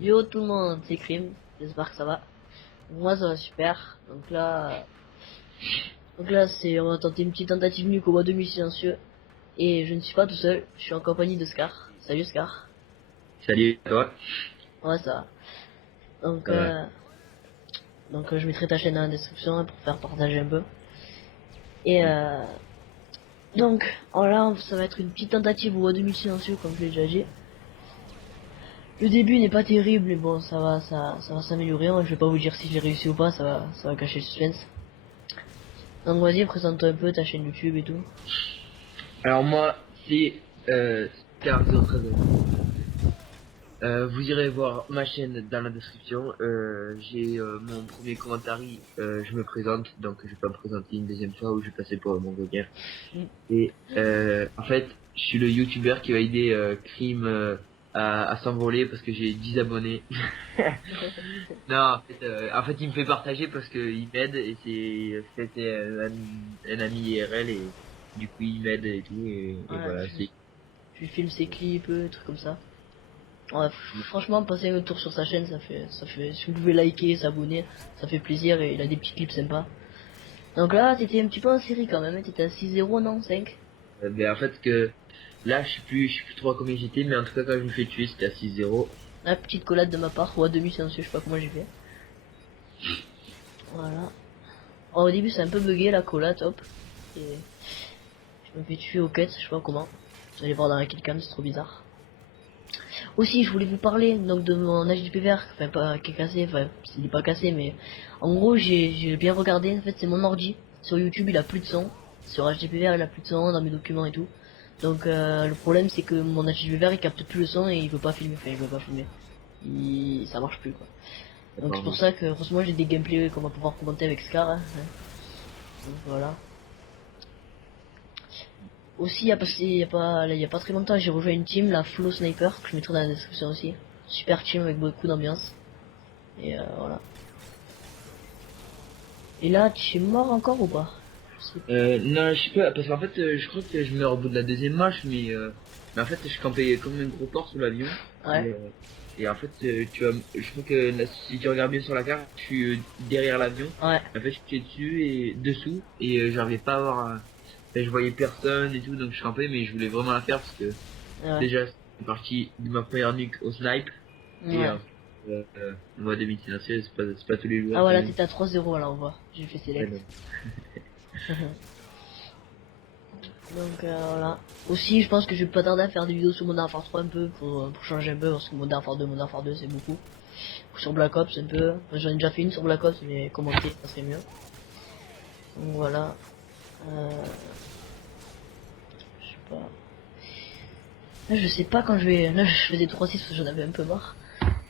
Yo tout le monde, c'est Crime, j'espère que ça va. Moi ça va super. Donc là on va tenter une petite tentative nuque au bois demi silencieux. Et je ne suis pas tout seul, je suis en compagnie de Scar. Salut Scar. Salut à toi. Ouais ça va. Donc Ça va. euh, je mettrai ta chaîne dans la description pour faire partager un peu. Et donc voilà, ça va être une petite tentative au bois demi silencieux comme je l'ai déjà dit. Le début n'est pas terrible mais bon ça va s'améliorer. Je vais pas vous dire si j'ai réussi ou pas, ça va cacher le suspense. Donc vas-y, présente-toi un peu ta chaîne YouTube et tout. Alors moi, c'est Scar013. Vous irez voir ma chaîne dans la description. J'ai mon premier commentaire. Je me présente, donc je vais pas me présenter une deuxième fois où je vais passer pour mon gars. Mm. Et en fait, je suis le YouTuber qui va aider Crime à s'envoler parce que j'ai 10 abonnés. Non, en fait, il me fait partager parce qu'il m'aide et c'était un ami IRL et du coup il m'aide et tout et Ouais, voilà, c'est. je lui filme ses clips, trucs comme ça. Ouais, franchement, passer un tour sur sa chaîne, si vous pouvez liker, s'abonner, ça fait plaisir et il a des petits clips sympas. Donc là, t'étais un petit peu en série quand même, hein, t'étais à 6-0, non 5. Mais en fait que là je sais plus trop à combien j'étais, mais en tout cas quand je me fais tuer c'était à 6-0. La petite collade de ma part, ou à demi silencieux, je sais pas comment j'ai fait. Voilà. Oh, au début, c'est un peu bugué la collade, hop. Et je me fais tuer au cut, je sais pas comment. Vous allez voir dans la killcam, c'est trop bizarre. Aussi, je voulais vous parler donc de mon HDPVR, enfin pas qui est cassé, enfin il est pas cassé, mais en gros j'ai bien regardé. En fait, c'est mon ordi. Sur YouTube, il a plus de son. Sur HDPVR, il a plus de son dans mes documents et tout. Donc le problème, c'est que mon HDPVR il capte plus le son et il veut pas filmer. Enfin, il veut pas filmer. Ça marche plus quoi. Donc c'est D'accord, pour donc. ça que heureusement j'ai des gameplays qu'on va pouvoir commenter avec Scar. Hein. Donc voilà. Aussi, il y a pas très longtemps, j'ai rejoint une team, la Flow Sniper, que je mettrai dans la description aussi. Super team avec beaucoup d'ambiance. Et voilà. Et là, tu es mort encore ou pas? Je sais Non, je sais pas, parce qu'en fait je crois que je meurs au bout de la deuxième match, mais en fait je campais comme un gros porc sous l'avion. pas. Et, Ouais. euh, et en fait je crois que si tu regardes bien sur la carte, je suis derrière l'avion. Ouais. En fait je suis dessus et dessous et j'arrivais pas à avoir. Enfin, je voyais personne et tout, donc je campais, mais je voulais vraiment la faire parce que Ouais. déjà c'est parti de ma première nuque au snipe et Ouais. moi demi silencieux, c'est pas tous les Ah joueurs quand voilà, même. t'étais à 3-0 là, on voit. J'ai fait Ouais, select. donc. Donc voilà. Aussi, je pense que je vais pas tarder à faire des vidéos sur Modern Warfare 3 un peu pour changer un peu parce que Modern Warfare 2 c'est beaucoup. Ou sur Black Ops un peu. Enfin, j'en ai déjà fait une sur Black Ops mais commenter ça serait mieux. Donc voilà. Je sais pas. Là je sais pas quand je vais. Là je faisais 3-6 parce que j'en avais un peu marre.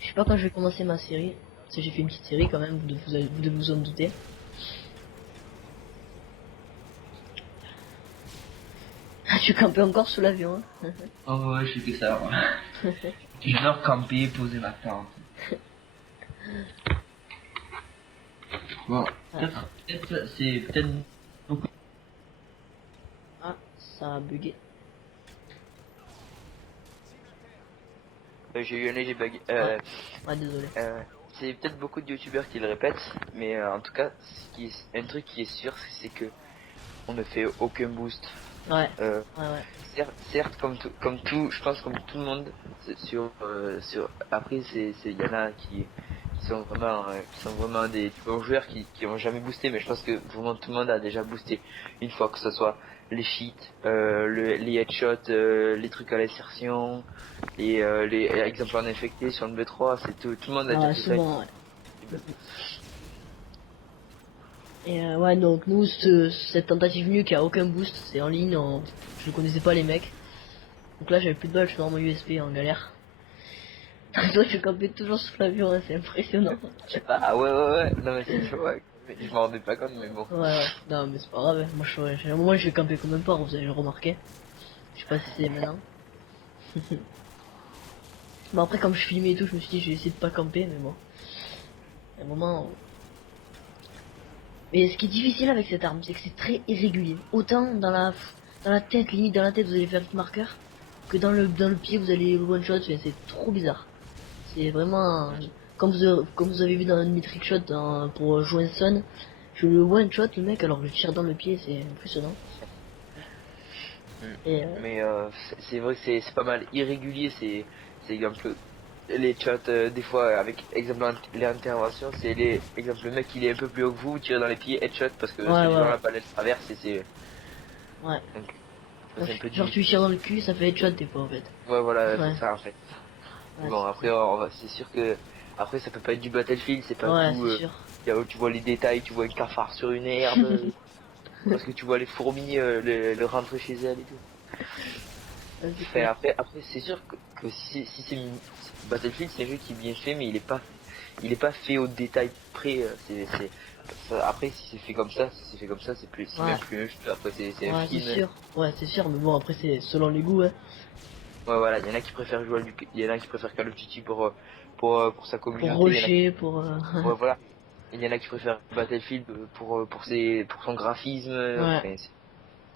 Je sais pas quand je vais commencer ma série. Parce que j'ai fait une petite série quand même, vous devez vous en douter. Ah, tu campais encore sous l'avion, hein. Oh ouais, je fais que ça, moi. J'adore camper, poser ma tente. Bon, Ah, c'est peut-être beaucoup. ah, ça a bugué. J'ai eu un léger bug. Ouais, ouais, désolé. C'est peut-être beaucoup de youtubeurs qui le répètent, mais en tout cas, un truc qui est sûr, c'est que on ne fait aucun boost. Ouais, Euh, ouais. certes, comme tout, je pense comme tout le monde, après, il y en a qui sont vraiment des bons joueurs qui ont jamais boosté, mais je pense que vraiment tout le monde a déjà boosté une fois, que ce soit les cheats, les headshots, les trucs à l'insertion, les exemples en infecté sur le B3, c'est tout le monde a déjà Ouais, fait ça. souvent, ouais. Et ouais, donc nous, cette tentative nuque a aucun boost, c'est en ligne, je ne connaissais pas les mecs. Donc là, j'avais plus de balles, je suis dans mon USB en galère. Toi, tu campais toujours sur l'avion, hein, c'est impressionnant. Ah ouais, ouais, ouais, non mais c'est chaud, ouais. Je m'en rendais pas compte, mais bon. Ouais, ouais, non, mais c'est pas grave, hein. Moi, je vais camper comme un porc, vous avez remarqué. Je sais pas si c'est maintenant. Bon, après, comme je filmais et tout, je me suis dit, je vais essayer de pas camper, mais bon. À un moment, mais ce qui est difficile avec cette arme, c'est que c'est très irrégulier. Autant dans la tête, limite dans la tête, vous allez faire vite marqueur, que dans le pied, vous allez one shot, c'est trop bizarre. c'est vraiment comme vous avez vu dans une trick shot pour jouer Son, je le one shot le mec alors que je tire dans le pied, c'est impressionnant. Et Mais c'est vrai que c'est pas mal irrégulier, c'est un peu les shots des fois avec exemple les interventions, c'est les exemple le mec il est un peu plus haut que vous, tirez dans les pieds, headshot parce que ouais, celui dans ouais, la palette traverse et c'est ouais. donc Donc, c'est un peu genre tu tires dans le cul, ça fait headshot des fois en fait. ouais voilà Ouais. c'est ça en fait. Ouais, Bon après c'est sûr que après ça peut pas être du Battlefield, c'est pas ouais, tout c'est sûr. tu vois les détails, tu vois une cafard sur une herbe parce que tu vois les fourmis le rentrer chez elle et tout. Ouais, c'est Enfin, clair. après c'est sûr que si c'est Battlefield, c'est un jeu qui est bien fait, mais il est pas fait au détail près. Après si c'est fait comme ça, si c'est fait comme ça, c'est Ouais. même plus un jeu. Après c'est un Ouais, c'est film. sûr. Ouais, c'est sûr, mais bon, après, c'est selon les goûts, hein. Ouais voilà, il y en a qui préfèrent il y en a qui préfèrent Call of Duty pour sa Pour communauté. Il y en a rusher, pour... ouais, voilà. Il y en a qui préfèrent Battlefield pour son graphisme. Ouais, Enfin,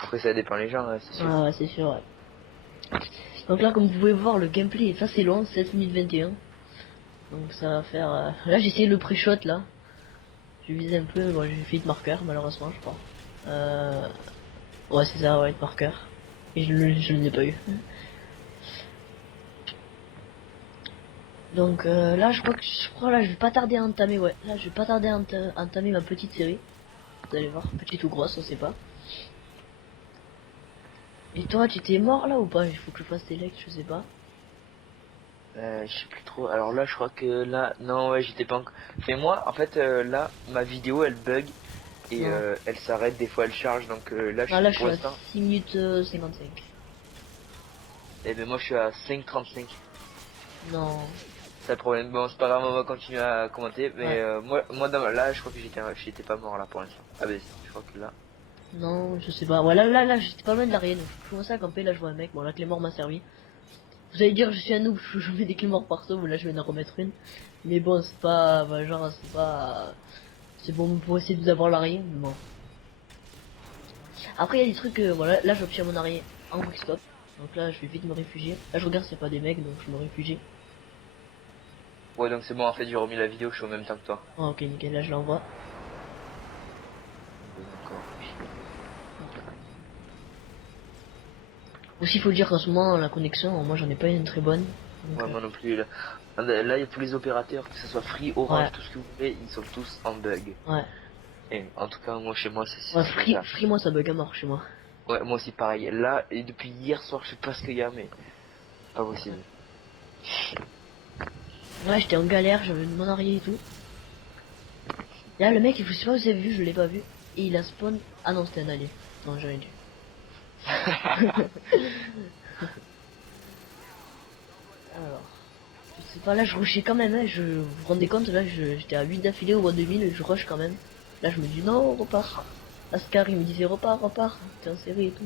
après ça dépend les gens, hein, c'est sûr. ouais, c'est sûr, ouais. Donc là, comme vous pouvez voir, le gameplay est assez long, 7 minutes 21. Donc ça va faire... Là, j'ai essayé le pré-shot, là. Je visais un peu, bon, j'ai fait hit marker, malheureusement, je crois. Ouais, c'est ça, ouais, hit marker. Et je ne l'ai pas eu. Donc là, je crois là, je vais pas tarder à entamer, ouais. Là, je vais pas tarder à entamer ma petite série. Vous allez voir, petite ou grosse, on sait pas. Et toi, tu t'es mort là ou pas? Il faut que je fasse select, je sais pas. Je sais plus trop. Alors là, je crois que là, non, ouais, j'étais pas encore. Mais moi, en fait, là, ma vidéo, elle bug et Non. elle s'arrête. Des fois, elle charge. Donc là, Ah là, je pour suis à l'instant, 6 minutes 55. et ben moi, je suis à 5,35. Non. C'est le problème. Bon, c'est pas grave, on va continuer à commenter. Mais Ouais. là, je crois que j'étais pas mort là pour l'instant. Ah ben, si, je crois que là. Non, je sais pas. Ouais, là, j'étais pas loin de l'arrière. Donc je commençais à camper, là, je vois un mec. Bon, la clé mort m'a servi. Vous allez dire, je suis un noob, je mets des clés morts partout. Là, je viens d'en remettre une. Mais bon, c'est pas. Bah, genre, c'est pas. C'est bon pour essayer de vous avoir l'arrière. Mais bon. Après, il y a des trucs. Voilà, là, j'obtiens mon arrêt en quick stop. Donc là, je vais vite me réfugier. Là, je regarde s'il n'y a pas des mecs, donc je me réfugie. Ouais, donc c'est bon. En fait, j'ai remis la vidéo. Je suis au même temps que toi. Oh, ok, nickel, là, je l'envoie. D'accord. Aussi, il faut dire qu'en ce moment, la connexion, moi, j'en ai pas une très bonne. Donc, Ouais, moi non plus. Là, il y a tous les opérateurs, que ce soit Free, Orange, ouais. tout ce que vous voulez, ils sont tous en bug. Ouais. Et en tout cas, moi, chez moi, Ouais, c'est ça. free, moi, ça bug à mort chez moi. Ouais, moi aussi pareil. Là, et depuis hier soir, je sais pas ce qu'il y a, mais pas possible. Ouais, j'étais en galère, j'avais mon arrière et tout. Là, le mec, je sais pas si vous avez vu, je l'ai pas vu. Et il a spawn. Ah non, c'était un allié. Non, j'aurais dû. Alors, je sais pas, là, je rushais quand même, hein. Vous vous rendez compte, là, j'étais à 8 d'affilée au mois 2000 et je rush quand même. Là, je me dis non, repars. Ascar, il me disait repars, t'es en série et tout.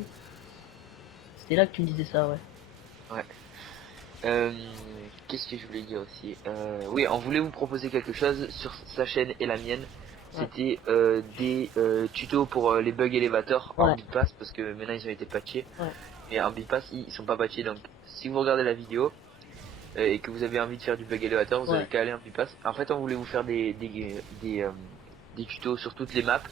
C'était là que tu me disais ça, ouais. Ouais. Qu'est-ce que je voulais dire aussi Oui, on voulait vous proposer quelque chose sur sa chaîne et la mienne. Ouais. C'était des tutos pour les bugs élévateurs en Ouais. bypass parce que maintenant ils ont été patchés. Ouais. Mais en bypass ils sont pas patchés, donc si vous regardez la vidéo et que vous avez envie de faire du bug élévateur, vous Ouais. avez qu'à aller en bypass. En fait, on voulait vous faire des tutos sur toutes les maps,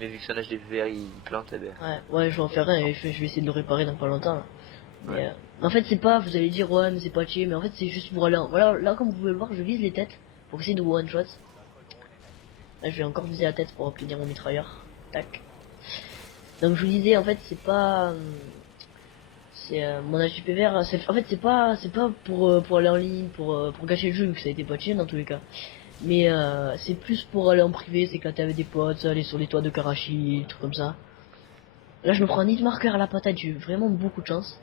mais vu que son HDVR il plante, eh ben, Ouais, je vais en faire un et je vais essayer de le réparer dans pas longtemps. Là. Mais, ouais. en fait, c'est pas, vous allez dire, ouais, mais c'est pas chier, mais en fait, c'est juste pour aller Voilà, là, comme vous pouvez le voir, je vise les têtes pour essayer de one shot. Là, je vais encore viser la tête pour obtenir mon mitrailleur. Tac. Donc, je vous disais, en fait, c'est pas. C'est mon HPVR, en fait, c'est pas pour aller en ligne, pour gâcher le jeu, vu que ça a été patché dans tous les cas. Mais c'est plus pour aller en privé, s'éclater avec des potes, aller sur les toits de Karachi, trucs comme ça. Là, je me prends un hit marker à la patate, j'ai eu vraiment beaucoup de chance.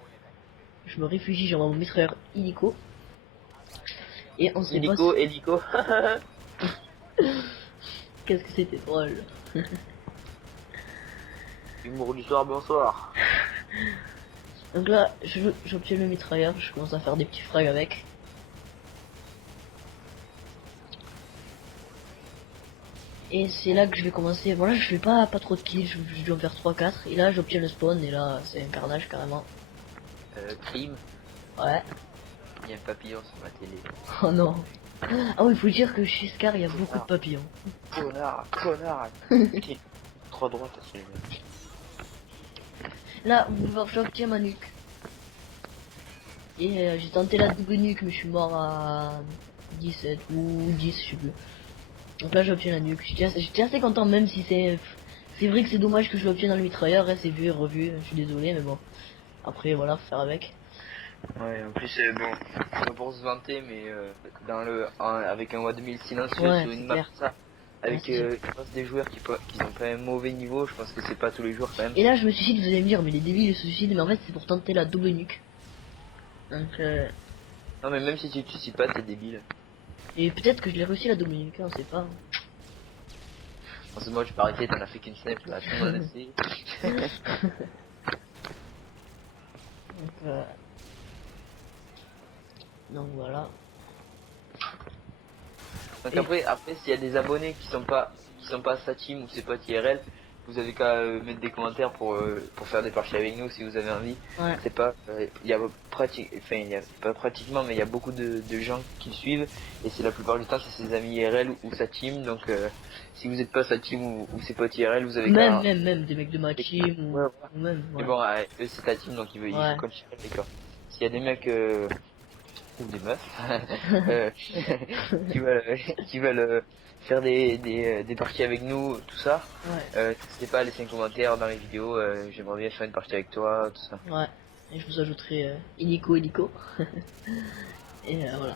Je me réfugie, j'envoie mon mitrailleur illico. Et on sait pas Hélico, hélico. qu'est-ce que c'était drôle. Humour du soir, bonsoir. Donc là, j'obtiens le mitrailleur, je commence à faire des petits frags avec. Et c'est là que je vais commencer. Voilà, je fais pas trop de kills, je dois en faire 3-4. Et là, j'obtiens le spawn, et là, c'est un carnage carrément. Crime. Ouais. Il y a un papillon sur ma télé. Oh non. Ah oui, il faut dire que chez Scar, il y a beaucoup de papillons. Connard. Trop droite, c'est Là, j'obtiens ma nuque. Et j'ai tenté la double nuque, mais je suis mort à 17 ou 10, je sais plus. Donc là, j'obtiens la nuque. J'étais assez content, même si c'est vrai que c'est dommage que je l'obtienne dans le mitrailleur, hein, c'est vu et revu. Je suis désolé, mais bon. Après, voilà, faut faire avec. Ouais, en plus, bon, c'est pas pour se vanter, mais avec un WA2000 silencieux Ouais, sur c'est une map, clair. ça, avec Ouais, je pense des joueurs qui ont quand même mauvais niveau, je pense que c'est pas tous les jours quand même. et là, je me suicide, vous allez me dire, mais les débiles se suicident, mais en fait, c'est pour tenter la double nuque. Donc, Non, mais même si tu te suicides pas, t'es débile. et peut-être que je l'ai réussi la double nuque, on sait pas. En ce moment, je peux arrêter, t'en as fait qu'une snap, là, tout le monde a essayé. Donc, donc voilà. Donc Et- après, s'il y a des abonnés qui sont pas sa team ou ses potes IRL, vous avez qu'à mettre des commentaires pour faire des parties avec nous si vous avez envie. Ouais. C'est pas, il y a il y a pas pratiquement, mais il y a beaucoup de gens qui le suivent et c'est la plupart du temps c'est ses amis IRL ou sa team. Donc si vous n'êtes pas sa team ou ses potes IRL, vous avez qu'à. Même des mecs de ma team Ouais, voilà. ou même, Mais ouais. bon, eux c'est ta team donc il faut Ouais. continuer d'accord. S'il y a des mecs ou des meufs euh, qui veulent qui veulent faire des parties avec nous, tout ça, Ouais. n'hésitez pas à laisser un commentaire dans les vidéos, j'aimerais bien faire une partie avec toi, tout ça. Ouais. Et je vous ajouterai Illico. Et voilà.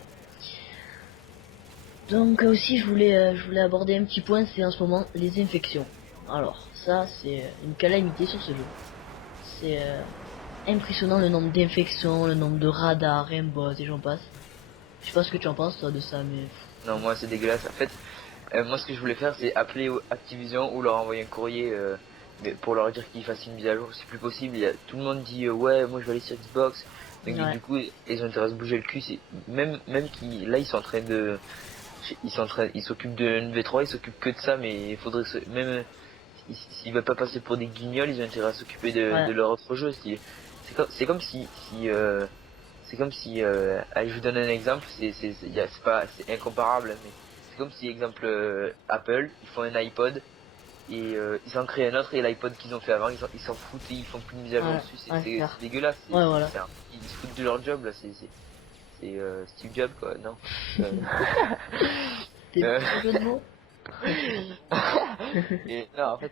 Donc aussi je voulais aborder un petit point, c'est en ce moment les infections. Alors ça c'est une calamité sur ce jeu. C'est impressionnant le nombre d'infections, le nombre de radars, bots et j'en passe. Je sais pas ce que tu en penses toi de ça, mais Non, moi c'est dégueulasse. En fait, moi ce que je voulais faire c'est appeler Activision ou leur envoyer un courrier mais pour leur dire qu'ils fassent une mise à jour. C'est plus possible. Tout le monde dit ouais, moi je vais aller sur Xbox. Donc ouais. du coup, ils ont intérêt à se bouger le cul. Même qui là ils sont en train de ils s'occupent de NV3, ils s'occupent que de ça, mais il faudrait même s'ils veulent pas passer pour des guignols, ils ont intérêt à s'occuper Ouais. de leur autre jeu. C'est comme c'est comme si allez, je vous donne un exemple, c'est pas c'est incomparable, mais c'est comme si exemple Apple, ils font un iPod et ils en créent un autre et l'iPod qu'ils ont fait avant, ils s'en foutent, ils font plus de mise à jour Ouais. dessus, Ouais, c'est clair. c'est dégueulasse, Ouais, voilà. ils se foutent de leur job là, c'est Steve Jobs quoi, non. T'es Euh, pas jeu de mots. et non, en fait,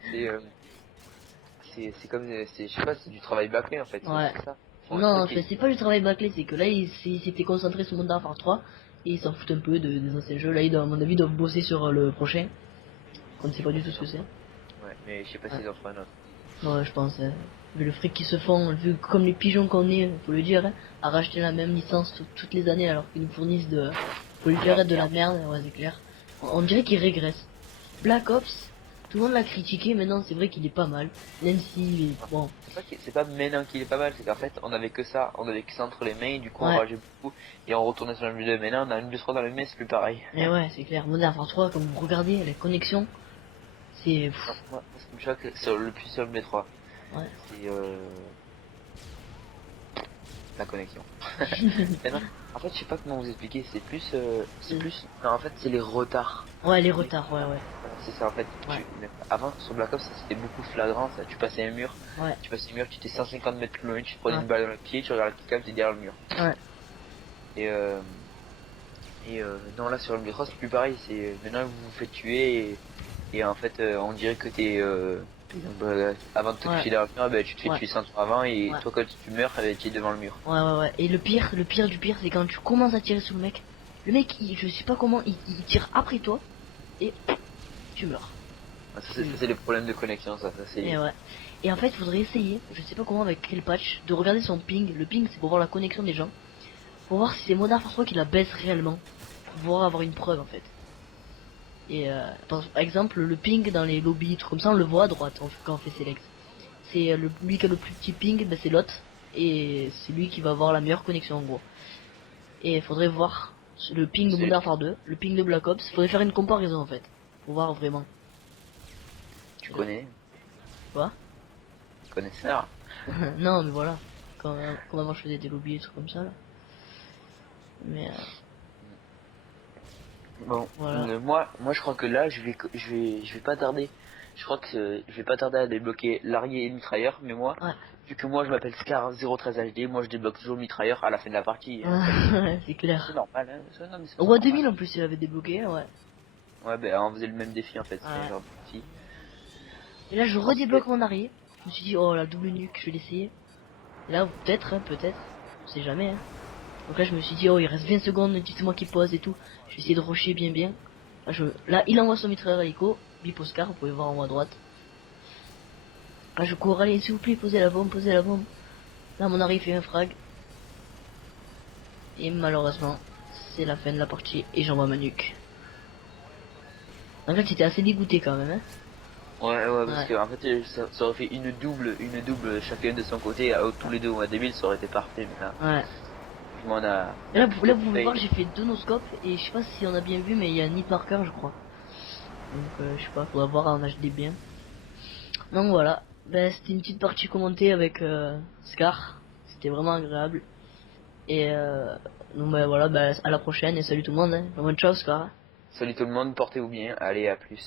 c'est comme, je sais pas, c'est du travail bâclé en fait, Ouais. c'est ça. Ils font un Non, truc et- c'est pas du travail bâclé, c'est que là, il s'était concentré sur Modern Warfare 3 et ils s'en foutent un peu des anciens jeux. Là, à mon avis, ils doivent bosser sur le prochain. On ne sait pas du tout ce que c'est. Ouais, mais je sais pas Ouais. s'ils en feront un autre. Ouais, je pense. Vu le fric qu'ils se font, vu comme les pigeons qu'on est, faut le dire, hein, à racheter la même licence toutes les années alors qu'ils nous fournissent faut le dire, de la merde, ouais, c'est clair. On dirait qu'ils régressent. Black Ops, tout le monde l'a critiqué, maintenant c'est vrai qu'il est pas mal. Même si, bon, C'est pas maintenant qu'il est pas mal, c'est qu'en fait, on avait que ça entre les mains, et du coup, on ouais. rageait beaucoup, et on retournait sur le milieu. Maintenant, on a une 2-3 dans les mains, c'est plus pareil. Mais ouais, c'est clair. Modern Warfare 3, comme vous regardez, la connexion, c'est... Moi, ce qui me choque, c'est le plus sur le B3. Ouais. C'est, la connexion. Mais non, en fait, je sais pas comment vous expliquer, non, en fait, c'est les retards. Ouais, les retards, ouais. C'est ça, en fait. Ouais. Avant, sur Black Ops, c'était beaucoup flagrant, ça. Tu passais un mur, Ouais. tu étais 150 mètres plus loin, tu te prenais Ouais. une balle dans le pied, tu regardes la killcam, t'es derrière le mur. Ouais. Et non, là, sur le B3, c'est plus pareil, c'est, maintenant, vous vous faites tuer, et en fait, on dirait que t'es, avant de te Ouais. coucher derrière le mur, bah, tu te fais Ouais. tuer 100 fois avant, et Ouais. toi, quand tu meurs, tu es devant le mur. Ouais. Et le pire du pire, c'est quand tu commences à tirer sur le mec, je sais pas comment, il tire après toi, et tu meurs. Ah, ça, c'est les problèmes de connexion, ça c'est... Et ouais. Et en fait, il faudrait essayer, je sais pas comment avec quel patch, de regarder son ping. Le ping, c'est pour voir la connexion des gens. Pour voir si c'est Modern Warfare 3 qui la baisse réellement. Pour pouvoir avoir une preuve en fait. Et par exemple, le ping dans les lobbies, trucs comme ça, on le voit à droite quand on fait select. C'est lui qui a le plus petit ping, ben, c'est l'autre. Et c'est lui qui va avoir la meilleure connexion en gros. Et il faudrait voir le ping de C'est- Modern Warfare 2, le ping de Black Ops. Il faudrait faire une comparaison en fait. Pour voir vraiment. Tu connais? Quoi? Tu connais ça? Non mais voilà. Quand avant je faisais des lobbies et trucs comme ça là. Mais Bon, Voilà. moi je crois que là je vais pas tarder. Je crois que je vais pas tarder à débloquer l'arrière et le mitrailleur, mais moi, ouais, vu que moi je m'appelle Scar 013 HD, moi je débloque toujours le mitrailleur à la fin de la partie. Hein. c'est C'est clair. normal, hein. Non mais c'est Roi normal. 2000 en plus, il avait débloqué, ouais. Ouais, ben on faisait le même défi en fait, c'était un Ouais. genre de petit. Et là, je Après, redébloque mon arrêt. Je me suis dit, oh la double nuque, je vais l'essayer. Et là, peut-être, hein, peut-être. On sait jamais, hein. Donc là, je me suis dit, oh, il reste 20 secondes, dites-moi qui pose et tout. Je vais essayer de rusher bien, bien. Là, il envoie son mitrailleur hélico. Bip Oscar, vous pouvez voir en haut à droite. Là, je cours, allez, s'il vous plaît, posez la bombe, posez la bombe. Là, mon arrêt fait un frag. Et malheureusement, c'est la fin de la partie et j'envoie ma nuque. En fait, j'étais assez dégoûté quand même, hein. ouais, parce Ouais, que en fait ça aurait fait une double chacun de son côté, tous les deux ou un débile, ça aurait été parfait, mais là, ouais. on a, Et on a là, plutôt vous pouvez voir, fail. j'ai fait 2 no-scopes et je sais pas si on a bien vu, mais il y a un hit marker, je crois. Donc, je sais pas, faudra voir en HD bien. Donc voilà, ben, c'était une petite partie commentée avec Scar. C'était vraiment agréable. Et donc ben, voilà, ben, à la prochaine et salut tout le monde. Hein. Vraiment, ciao Scar. Salut tout le monde, portez-vous bien, allez à plus.